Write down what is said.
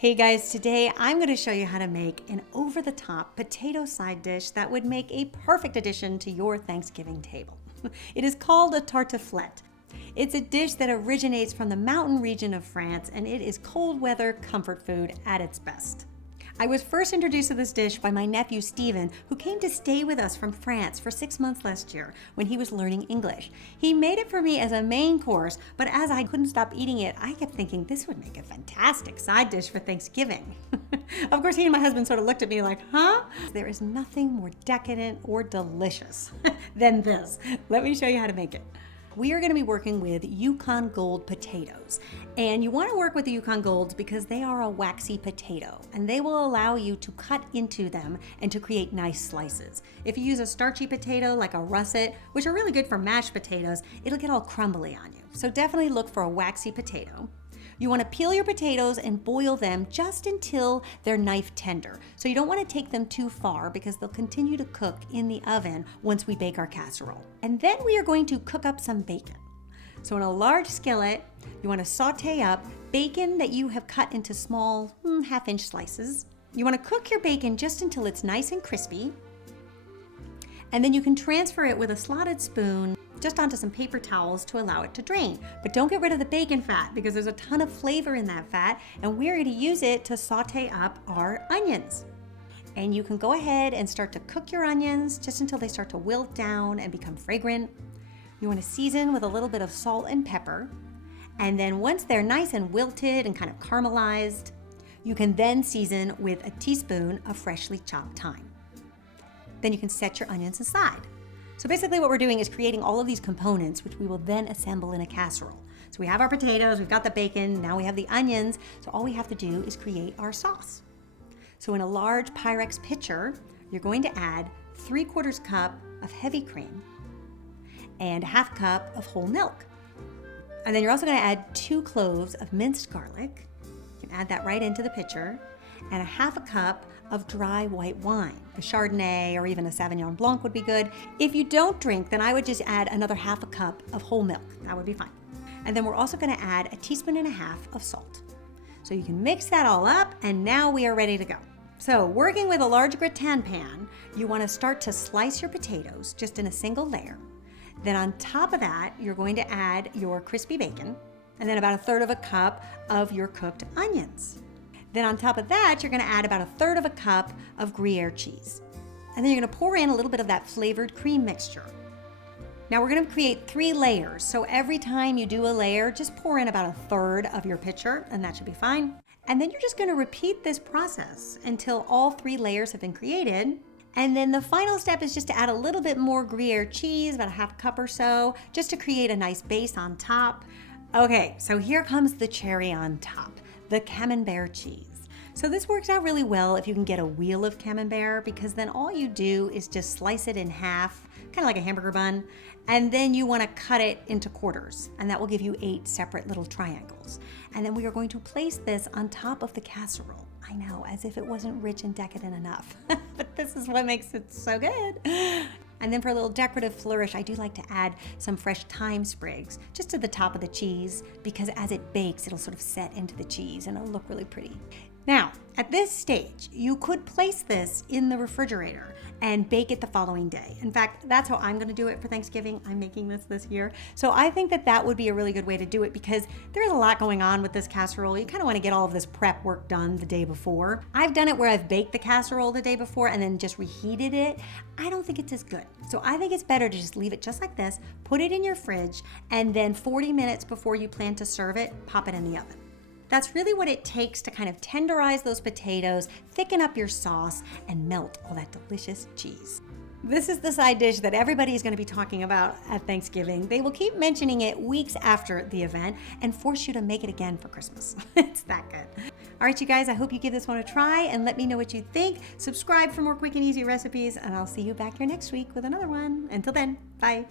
Hey guys, today I'm going to show you how to make an over-the-top potato side dish that would make a perfect addition to your Thanksgiving table. It is called a tartiflette. It's a dish that originates from the mountain region of France, and it is cold weather comfort food at its best. I was first introduced to this dish by my nephew Steven, who came to stay with us from France for 6 months last year when he was learning English. He made it for me as a main course, but as I couldn't stop eating it, I kept thinking this would make a fantastic side dish for Thanksgiving. Of course, he and my husband sort of looked at me like, huh? There is nothing more decadent or delicious than this. Let me show you how to make it. We are going to be working with Yukon Gold potatoes. And you want to work with the Yukon Golds because they are a waxy potato and they will allow you to cut into them and to create nice slices. If you use a starchy potato like a russet, which are really good for mashed potatoes, it'll get all crumbly on you. So definitely look for a waxy potato. You want to peel your potatoes and boil them just until they're knife tender. So you don't want to take them too far because they'll continue to cook in the oven once we bake our casserole. And then we are going to cook up some bacon. So in a large skillet, you want to saute up bacon that you have cut into small half-inch slices. You want to cook your bacon just until it's nice and crispy. And then you can transfer it with a slotted spoon just onto some paper towels to allow it to drain. But don't get rid of the bacon fat because there's a ton of flavor in that fat, and we're going to use it to saute up our onions. And you can go ahead and start to cook your onions just until they start to wilt down and become fragrant. You want to season with a little bit of salt and pepper. And then once they're nice and wilted and kind of caramelized, you can then season with a teaspoon of freshly chopped thyme. Then you can set your onions aside. So basically what we're doing is creating all of these components, which we will then assemble in a casserole. So we have our potatoes, we've got the bacon, now we have the onions. So all we have to do is create our sauce. So in a large Pyrex pitcher, you're going to add 3/4 cup of heavy cream and 1/2 cup of whole milk. And then you're also going to add 2 cloves of minced garlic. You can add that right into the pitcher, and 1/2 cup of dry white wine. A Chardonnay or even a Sauvignon Blanc would be good. If you don't drink, then I would just add another 1/2 cup of whole milk. That would be fine. And then we're also going to add 1.5 teaspoons of salt. So you can mix that all up, and now we are ready to go. So working with a large gratin pan, you want to start to slice your potatoes just in a single layer. Then on top of that, you're going to add your crispy bacon, and then about 1/3 cup of your cooked onions. Then on top of that, you're going to add about 1/3 cup of Gruyere cheese. And then you're going to pour in a little bit of that flavored cream mixture. Now we're going to create 3 layers. So every time you do a layer, just pour in about 1/3 of your pitcher, and that should be fine. And then you're just going to repeat this process until all 3 layers have been created. And then the final step is just to add a little bit more Gruyere cheese, about 1/2 cup or so, just to create a nice base on top. Okay, so here comes the cherry on top, the Camembert cheese. So this works out really well if you can get a wheel of Camembert, because then all you do is just slice it in half, kind of like a hamburger bun, and then you want to cut it into quarters, and that will give you 8 separate little triangles. And then we are going to place this on top of the casserole. I know, as if it wasn't rich and decadent enough, but this is what makes it so good. And then for a little decorative flourish, I do like to add some fresh thyme sprigs just to the top of the cheese, because as it bakes, it'll sort of set into the cheese and it'll look really pretty. Now, at this stage, you could place this in the refrigerator and bake it the following day. In fact, that's how I'm going to do it for Thanksgiving. I'm making this year. So I think that that would be a really good way to do it, because there's a lot going on with this casserole. You kind of want to get all of this prep work done the day before. I've done it where I've baked the casserole the day before and then just reheated it. I don't think it's as good. So I think it's better to just leave it just like this, put it in your fridge, and then 40 minutes before you plan to serve it, pop it in the oven. That's really what it takes to kind of tenderize those potatoes, thicken up your sauce, and melt all that delicious cheese. This is the side dish that everybody is going to be talking about at Thanksgiving. They will keep mentioning it weeks after the event and force you to make it again for Christmas. It's that good. All right, you guys, I hope you give this one a try and let me know what you think. Subscribe for more quick and easy recipes, and I'll see you back here next week with another one. Until then, bye.